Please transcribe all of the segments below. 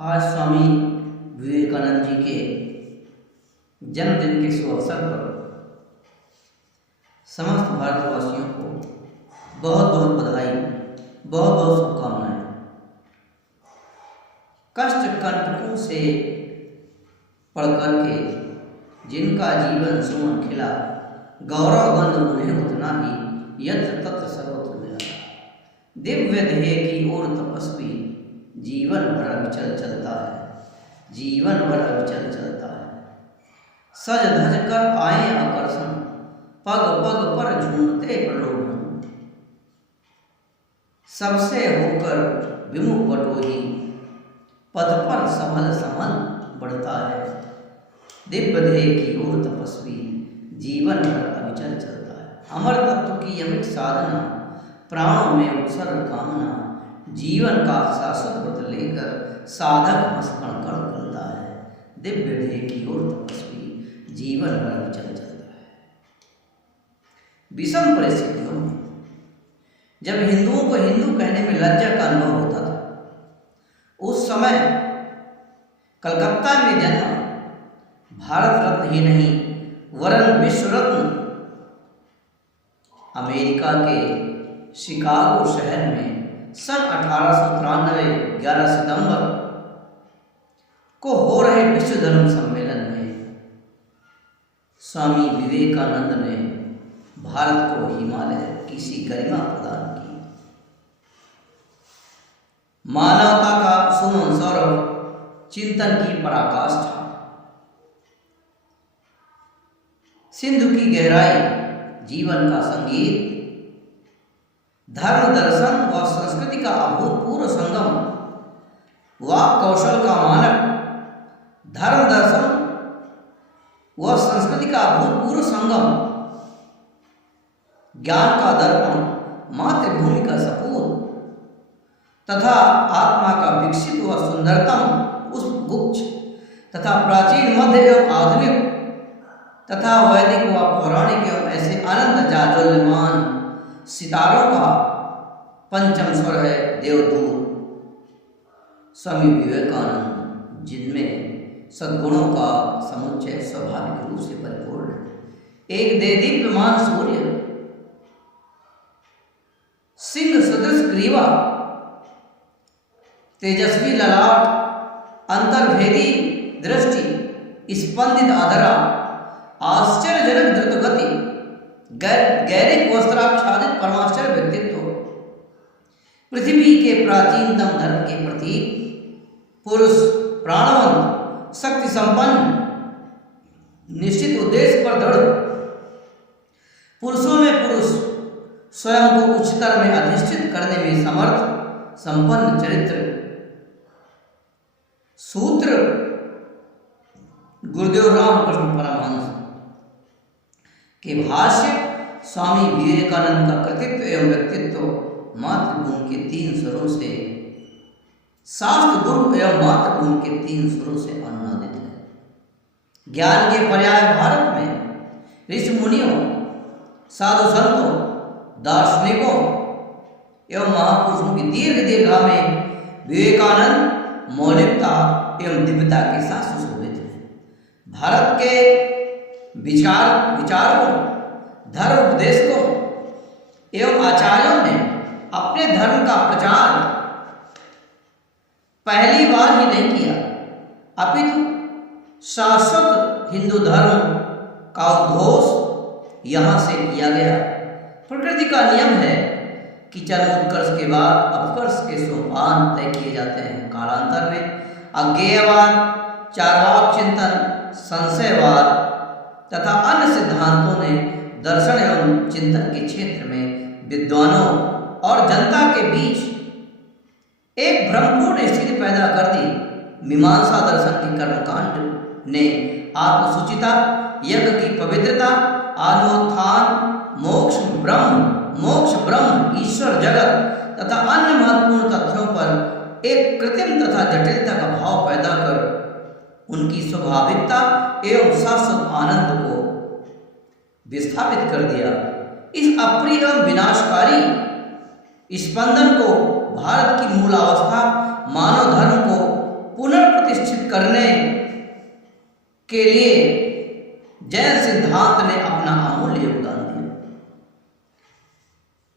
आज स्वामी विवेकानंद जी के जन्मदिन के शुभ अवसर पर समस्त भारतवासियों को बहुत बहुत बधाई, बहुत बहुत शुभकामनाएं। कष्ट कंटकों से पढ़ करके जिनका जीवन सुमन खिला, गौरव गंध उन्हें उतना ही यत्र तत्र सर्वत्र मिला। दिव्य ध्येय की ओर तपस्वी जीवन भर अविचल चलता है, जीवन भर अविचल चलता है। सज धज कर आए आकर्षण, पग पग पर झूमते प्रलोभन। सबसे होकर विमुख बटोही, पद पर समल समल बढ़ता है। दिव्य ध्येय की ओर तपस्वी जीवन भर अविचल चलता है। अमर तत्व की अमिट साधना, प्राणों में उत्सर्ग कामना, जीवन का शाश्वत व्रत लेकर साधक मस्कण कर चलता है। दिव्य ध्येय की ओर तपस्वी जीवन भर अविचल चलता है। विषम परिस्थितियों में जब हिंदुओं को हिंदू कहने में लज्जा का अनुभव होता था, उस समय कलकत्ता में जन्मा भारत रत्न ही नहीं वरन विश्व रत्न अमेरिका के शिकागो शहर में सन 1893 11 सितंबर को हो रहे विश्व धर्म सम्मेलन में स्वामी विवेकानंद ने भारत को हिमालय की सी गरिमा प्रदान की। मानवता का सुमन सौरभ, चिंतन की पराकाष्ठा, सिंधु की गहराई, जीवन का संगीत, धर्म दर्शन व संस्कृति का अभूतपूर्व संगम, वाक कौशल का मानक, धर्म दर्शन व संस्कृति का अभूतपूर्व संगम, ज्ञान का दर्पण, मातृभूमि का सपूत तथा आत्मा का विकसित व सुंदरतम पुष्प गुच्छ तथा प्राचीन, मध्य एवं आधुनिक तथा वैदिक व पौराणिक एवं ऐसे अनंत जाज्वल्यमान सितारों का पंचम स्वर है देवदूत स्वामी विवेकानंद, जिनमें सद्गुणों का समुच्चय स्वाभाविक रूप से परिपूर्ण है। एक देदीप्यमान सूर्य, सिंह सदृश ग्रीवा, तेजस्वी ललाट, अंतर्भेदी दृष्टि, स्पंदित अधरा, आश्चर्यजनक द्रुत गति, गैरिक वस्त्राच्छादित परमाश्चर्य व्यक्तित्व, पृथ्वी के प्राचीनतम धर्म के प्रतीक, पुरुष, प्राणवंत, शक्ति संपन्न, निश्चित उद्देश्य पर दृढ़, पुरुषों में पुरुष, स्वयं को उच्चतर में अधिष्ठित करने में समर्थ, संपन्न चरित्र, सूत्र गुरुदेव रामकृष्ण परमहंस के भाष्य स्वामी विवेकानंद का कृतित्व एवं व्यक्तित्व मातृभूमि के 3 स्वरों से, शास्त्र गुरु एवं मातृभूमि के 3 स्वरों से अनुनादित है। ज्ञान के पर्याय भारत में ऋषि मुनियों, साधु संतों, दार्शनिकों एवं महापुरुषों की दीर्घ दीर्घा में विवेकानंद मौलिकता एवं दिव्यता के साथ सुशोभित है। भारत के विचारकों, धर्म उपदेशकों एवं आचार्यों ने अपने धर्म का प्रचार पहली बार ही नहीं किया, अपितु शाश्वत हिंदू धर्म का उद्घोष यहाँ से किया गया। प्रकृति का नियम है कि चरमोत्कर्ष के बाद अपकर्ष के सोपान तय किए जाते हैं। कालांतर में अज्ञेयवाद, चार्वाक चिंतन, संशयवाद तथा अन्य सिद्धांतों ने दर्शन एवं चिंतन के क्षेत्र में विद्वानों और जनता के बीच एक भ्रमपूर्ण स्थिति पैदा कर दी। मीमांसा दर्शन की कर्मकांड ने आत्मसूचिता, यज्ञ की पवित्रता, आत्मोत्थान, मोक्ष ब्रह्म, ईश्वर, जगत तथा अन्य महत्वपूर्ण तथ्यों पर एक कृत्रिम तथा जटिलता का भाव पैदा कर उनकी स्वाभाविकता एवं शाश्वत आनंद को विस्थापित कर दिया। इस अप्रिय एवं विनाशकारी स्पंदन को भारत की मूलावस्था मानव धर्म को पुनः के लिए जैन सिद्धांत ने अपना अमूल्य योगदान दिया।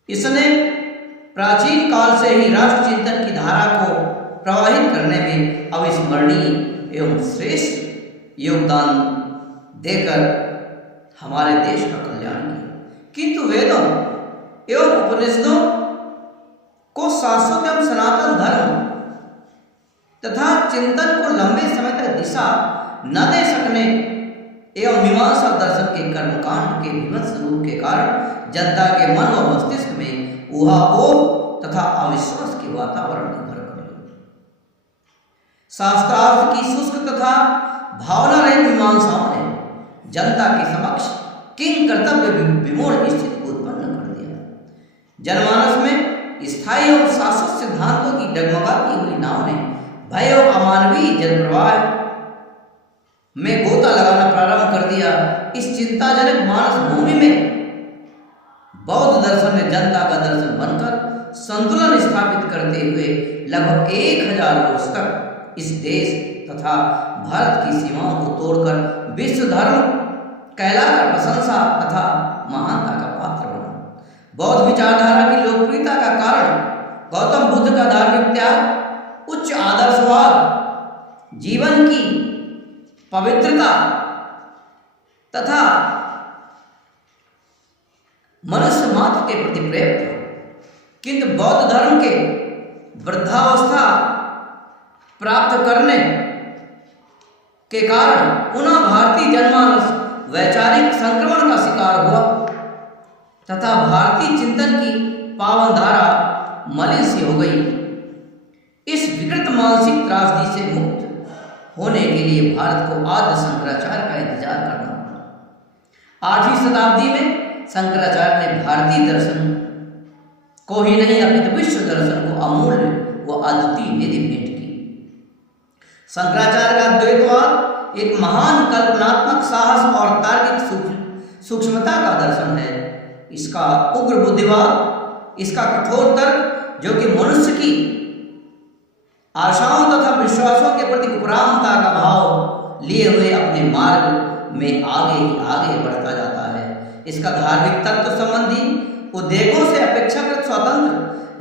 इसने प्राचीन काल से ही राष्ट्र चिंतन की धारा को प्रवाहित करने में अविस्मरणीय एवं श्रेष्ठ योगदान देकर हमारे देश का कल्याण किया। किंतु वेदों एवं उपनिषदों को शाश्वत एवं सनातन धर्म तथा चिंतन को लंबे समय तक दिशा न दे सकने एवं मीमांसा दर्शन के कर्मकांड के विभत्स रूप के कारण जनता के मन और मस्तिष्क में ऊहापोह तथा अविश्वास के वातावरण ने भर कर लिया। शास्त्रार्थ की शुष्क तथा भावना रहित मीमांसाओं ने जनता के समक्ष किंग कर्तव्य विमूढ़ स्थिति को उत्पन्न कर दिया। जनमानस में स्थायी और शाश्वत सिद्धांतों की डगमगाती हुई नाव ने भय और अमानवीय जलप्रवाह में गोता लगाना प्रारंभ कर दिया। इस चिंताजनक मानस भूमि में बौद्ध दर्शन ने जनता का दर्शन बनकर संतुलन स्थापित करते हुए लगभग 1000 वर्ष तक इस देश तथा भारत की सीमाओं को तोड़कर विश्व धर्म कहलाकर प्रशंसा तथा महानता का पात्र बना। बौद्ध विचारधारा की लोकप्रियता का कारण गौतम बुद्ध का धार्मिक त्याग, उच्च आदर्शवाद, जीवन की पवित्रता तथा मनुष्य मात्र के प्रति प्रेम था। किंतु बौद्ध धर्म के वृद्धावस्था प्राप्त करने के कारण पुनः भारतीय जनमानस वैचारिक संक्रमण का शिकार हुआ तथा भारतीय चिंतन की पावन धारा मलिन सी हो गई। इस विकृत मानसिक त्रासदी से मुक्त होने के लिए भारत को आद्य शंकराचार्य का इंतजार करना पड़ा। 8वीं शताब्दी में शंकराचार्य ने भारतीय दर्शन को ही नहीं अपितु विश्व दर्शन को अमूल्य व अद्वितीय निधि भेंट की। शंकराचार्य का द्वैतवाद एक महान कल्पनात्मक साहस और तार्किक सूक्ष्मता का दर्शन है। इसका उग्र बुद्धिवाद, इसका कठोर तर्क जो कि मनुष्य की आशाओं तथा विश्वासों के प्रति उपरामता का भाव लिए हुए अपने मार्ग में आगे ही आगे बढ़ता जाता है। इसका धार्मिक तत्व संबंधी उद्वेगों से अपेक्षाकृत स्वतंत्र,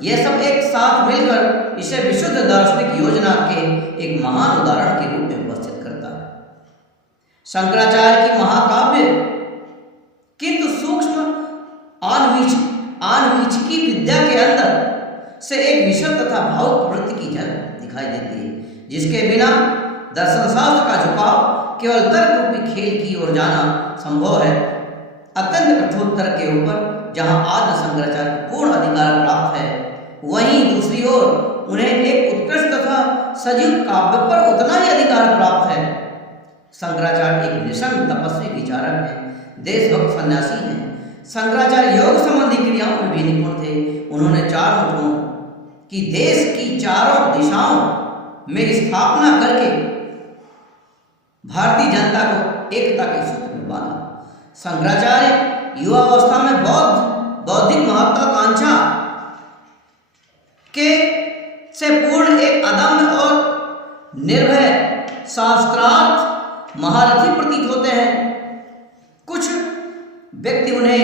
यह सब एक साथ मिलकर इसे विशुद्ध दार्शनिक योजना के एक महान उदाहरण के रूप में उपस्थित करता है। शंकराचार्य की महाकाव्य किंतु सूक्ष्म आन्वीक्षिकी विद्या के अंदर से एक विशुद्ध तथा भावुक प्रवृत्ति की झलक दिखाई देती है, जिसके बिना दर्शन शास्त्र का झुकाव केवल तर्क रूपी खेल की ओर जाना संभव है। अत्यंत कठोर तर्क के ऊपर जहां आद्य शंकराचार्य को पूर्ण अधिकार प्राप्त है, वहीं दूसरी ओर उन्हें एक उत्कृष्ट तथा सजीव काव्य पर उतना ही अधिकार प्राप्त है। शंकराचार्य एक निसंग तपस्वी विचारक है, देशभक्त सन्यासी हैं। शंकराचार्य योग संबंधी क्रियाओं में भी निपुण थे। उन्होंने 4 मुठों की देश की चारों दिशाओं में स्थापना करके भारतीय जनता को एकता के सूत्र में बांधा। शंकराचार्य युवावस्था में बौद्धिक महत्वाकांक्षा के से पूर्ण एक अदम्य और निर्भय शास्त्रार्थ महारथी प्रतीत होते हैं। कुछ व्यक्ति उन्हें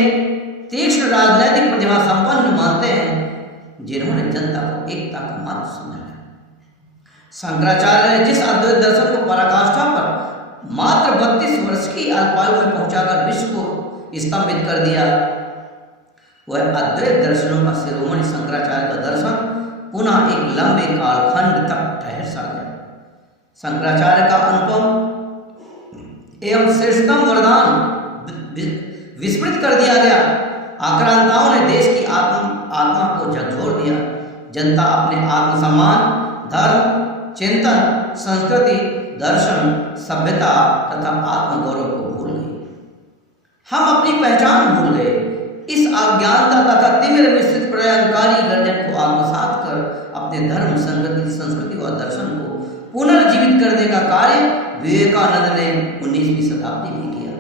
तीक्ष्ण राजनैतिक प्रतिभा संपन्न मानते हैं, जिन्होंने जनता को एकता का मार्ग समझा है। शंकराचार्य ने जिस अद्वैत दर्शन को पराकाष्ठा पर मात्र 32 वर्ष की अल्पायु में पहुंचाकर विश्व को स्तंभित कर दिया, वह अद्वैत दर्शनों का शिरोमणि शंकराचार्य का दर्शन पुनः एक लंबे कालखंड तक ठहर सा गया। शंकराचार्य का अनुपम एवं श्रेष्ठतम वरदान विस्मृत कर दिया गया। आक्रांताओं ने देश की आत्मा को झकझोर दिया। जनता अपने आत्मसम्मान, धर्म, चिंतन, संस्कृति, दर्शन, सभ्यता तथा आत्मगौरव को भूल गई। हम अपनी पहचान भूल गए। इस अज्ञानता तथा तिमिर मिश्रित प्रयागकारी गर्जन को आत्मसात कर अपने धर्म, संस्कृति और दर्शन को पुनर्जीवित करने का कार्य विवेकानंद ने 19वीं शताब्दी में किया।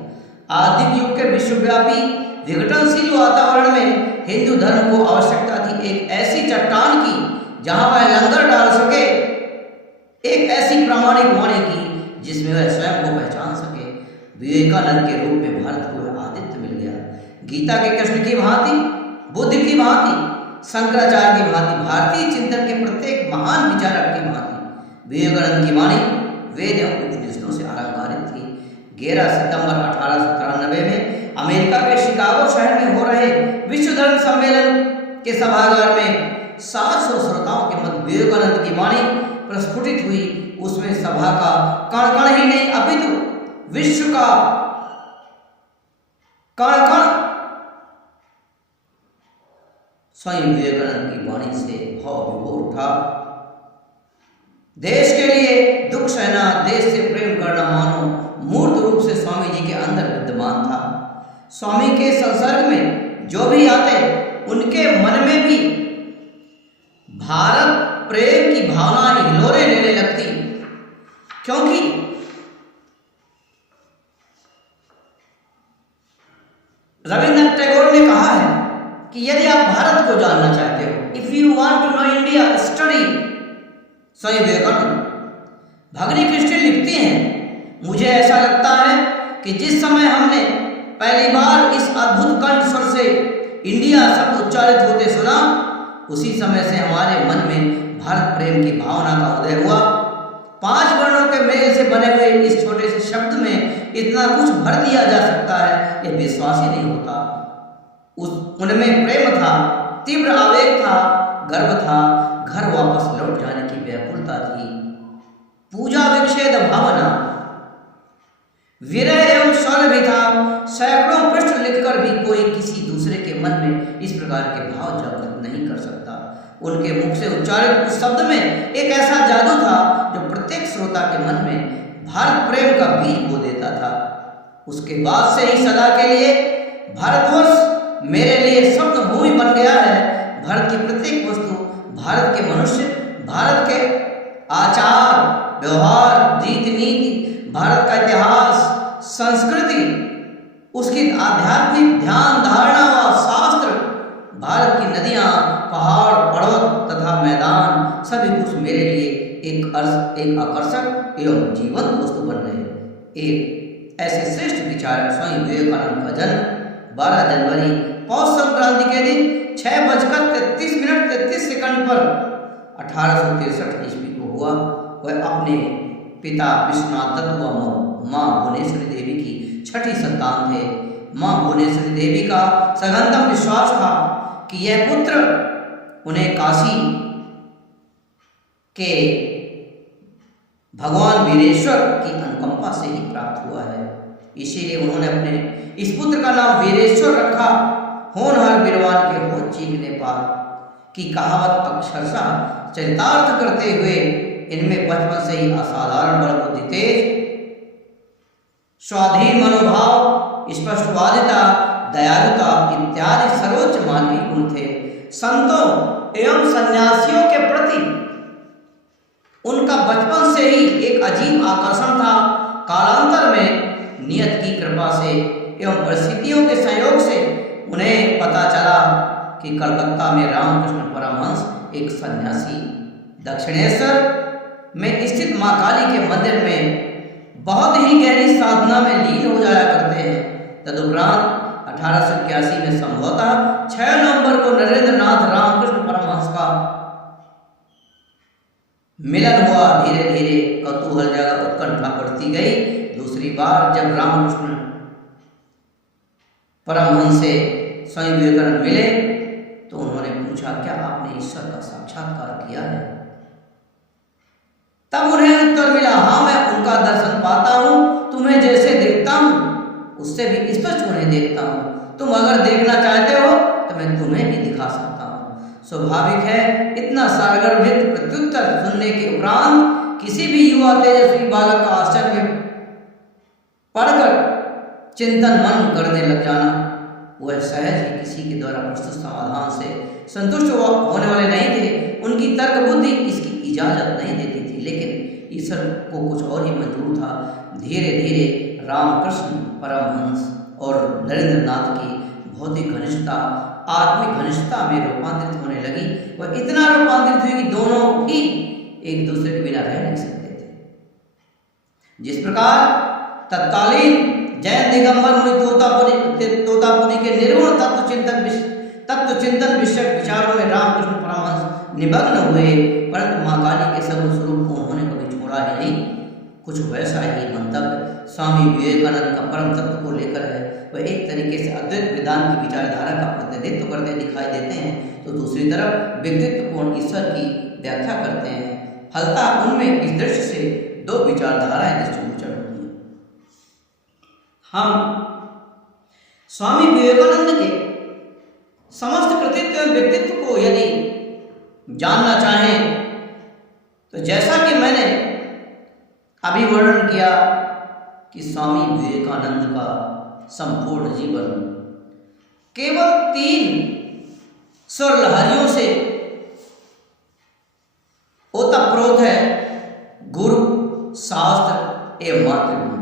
आधुनिक युग के विश्वव्यापी विघटनशील वातावरण में हिंदू धर्म को आवश्यकता थी एक ऐसी चट्टान की जहां वह लंगर डाल सके, एक ऐसी प्रामाणिक वाणी की जिसमें वह स्वयं को पहचान सके। विवेकानंद के रूप में भारत को आदित्य मिल गया। गीता के कृष्ण की भांति, बुद्ध की भांति, शंकराचार्य की भांति, भारतीय चिंतन के प्रत्येक महान विचारक की भांति विवेकानंद की वाणी वेद एवं उपनिषदों से अलंकारित थी। 11 सितंबर 1893 में अमेरिका के शिकागो शहर में हो रहे विश्व धर्म सम्मेलन के सभागार में 700 श्रोताओं के मध्य विवेकानंद की वाणी प्रस्फुटित हुई। उसमें सभा का कण कण ही नहीं अपितु विश्व का कण कण स्वयं विवेकानंद की वाणी से भाव विभोर उठा। देश के लिए दुख सहना, देश से प्रेम करना मानो मूर्त रूप से स्वामी जी के अंदर विद्यमान था। स्वामी के संसर्ग में जो भी आते उनके मन में भी भारत प्रेम की भावना हिलोरे लेने लगती, क्योंकि रविन्द्रनाथ टैगोर ने कहा है कि यदि आप भारत को जानना चाहते हो, if you want to know India study स्वयं विवेकानंद। भगनी क्रिस्टी लिखती हैं, मुझे ऐसा लगता है कि जिस समय हमने पहली बार इस अद्भुत कंठ स्वर से इंडिया शब्द उच्चारित होते सुना, उसी समय से हमारे मन में भारत प्रेम की भावना का उदय हुआ। 5 वर्णों के मेल से बने हुए इस छोटे से शब्द में इतना कुछ भर दिया जा सकता है, यह विश्वास ही नहीं होता। उनमें प्रेम था, तीव्र आवेग था, गर्व था, घर वापस लौट जाने की व्याकुलता थी, पूजा विच्छेद भावना, विरह एवं शौर्य भी था। सैकड़ों पृष्ठ लिखकर भी कोई किसी दूसरे के मन में इस प्रकार के भाव जागृत नहीं कर सकता। उनके मुख से उच्चारित उस शब्द में एक ऐसा जादू था जो प्रत्येक श्रोता के मन में भारत प्रेम का बीज बो देता था। उसके बाद से ही सदा के लिए भारतवर्ष मेरे लिए स्वप्न भूमि बन गया है। भारत की प्रत्येक वस्तु, भारत के मनुष्य, भारत के आचार व्यवहार, रीति नीति, भारत का इतिहास, संस्कृति, उसकी आध्यात्मिक ध्यान धारणा व शास्त्र, भारत की नदियां, पहाड़, पर्वत तथा मैदान, सभी कुछ मेरे लिए एक आकर्षक एवं जीवंत वस्तु बन गए। एक ऐसे श्रेष्ठ विचारक स्वयं विवेकानंद का जन्म 12 जनवरी पौष संक्रांति के दिन 6:33 पर 1863 ईस्वी को हुआ। वह अपने पिता विश्वनाथ दत्त व मां भुवनेश्वरी देवी की छठी संतान थे। मां भुवनेश्वरी देवी का सघनतम विश्वास था कि यह पुत्र उन्हें काशी के भगवान वीरेश्वर की अनुकंपा से ही प्राप्त हुआ है। इसीलिए उन्होंने अपने इस पुत्र का नाम वीरेश्वर रखा। होनहार विद्वान के हो चीखने पार की कहावत अक्षरशः चरितार्थ करते हुए इनमें बचपन से ही असाधारण बल, बुद्धि तेज, स्वाधीन मनोभाव, स्पष्टवादिता, दयालुता इत्यादि सर्वोच्च मानवीय गुण थे। संतों एवं सन्यासियों के प्रति उनका बचपन से ही एक अजीब आकर्षण था। कालांतर में नियत की कृपा से एवं परिस्थितियों के संयोग से उन्हें पता चला कि कलकत्ता में रामकृष्ण परमहंस एक सन्यासी दक्षिणेश्वर में स्थित मां काली के मंदिर में बहुत ही गहरी साधना में लीन हो जाया करते हैं। तदुपरांत 1881 में संभवतः 6 नवंबर को नरेंद्रनाथ रामकृष्ण परमहंस का मिलन हुआ। धीरे धीरे कौतूहल जगह उत्कंठा बढ़ती गई। दूसरी बार जब रामकृष्ण परमहंस से स्वयं विवेकानंद मिले तो उन्होंने पूछा, क्या आपने ईश्वर का साक्षात्कार किया है? तब उन्हें उत्तर मिला, हाँ मैं उनका दर्शन पाता हूँ, तुम्हें जैसे देखता हूँ उससे भी स्पष्ट उन्हें देखता हूँ। तुम अगर देखना चाहते हो तो मैं तुम्हें भी दिखा सकता हूँ। स्वाभाविक है, इतना सारगर्भित प्रत्युत्तर सुनने के उपरांत किसी भी युवा तेजस्वी बालक का आश्चर्य पढ़कर चिंतन मन करने लग जाना। वह सहज ही किसी के द्वारा प्रस्तुत समाधान से संतुष्ट होने वाले नहीं थे। उनकी तर्क बुद्धि इसकी इजाजत नहीं देती थी, लेकिन ईश्वर को कुछ और ही मंजूर था। धीरे धीरे रामकृष्ण परमहंस और नरेंद्रनाथ की भौतिक घनिष्ठता आत्मिक घनिष्ठता में रूपांतरित होने लगी। वह इतना रूपांतरित हुई कि दोनों ही एक दूसरे के बिना रह नहीं सकते थे। जिस प्रकार तत्कालीन जैन दिगंबर मुनि तोतापुरी के निर्गुण तत्व चिंतन विषयक विचारों में रामकृष्ण परमहंस निमग्न हुए, परंतु मां काली के सर्व स्वरूप को उन्होंने कभी छोड़ा ही नहीं। कुछ वैसा ही मंतव्य स्वामी विवेकानंद का परम तत्व को लेकर है। वह एक तरीके से अद्वैत वेदांत की विचारधारा का प्रतिनिधित्व करते दिखाई देते हैं, तो दूसरी तरफ व्यक्तित्वपूर्ण ईश्वर की व्याख्या करते हैं। फलतः उनमें इस दृष्टि से दो विचारधाराएं दृष्टिगोचर होती हैं। हम स्वामी विवेकानंद के समस्त कृतित्व एवं व्यक्तित्व को यदि जानना चाहें तो जैसा कि मैंने अभी वर्णन किया कि स्वामी विवेकानंद का संपूर्ण जीवन केवल 3 स्वर लहरियों से ओतप्रोत है: गुरु, शास्त्र एवं मातृभूमि।